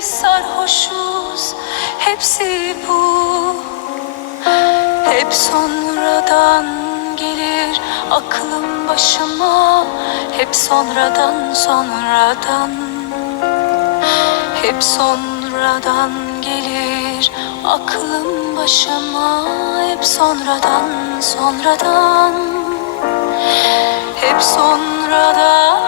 sarhoşuz Hepsi bu. Hep sonradan gelir aklım başıma. Hep sonradan sonradan. Hep sonradan gelir aklım başıma. Hep sonradan sonradan. Hep sonradan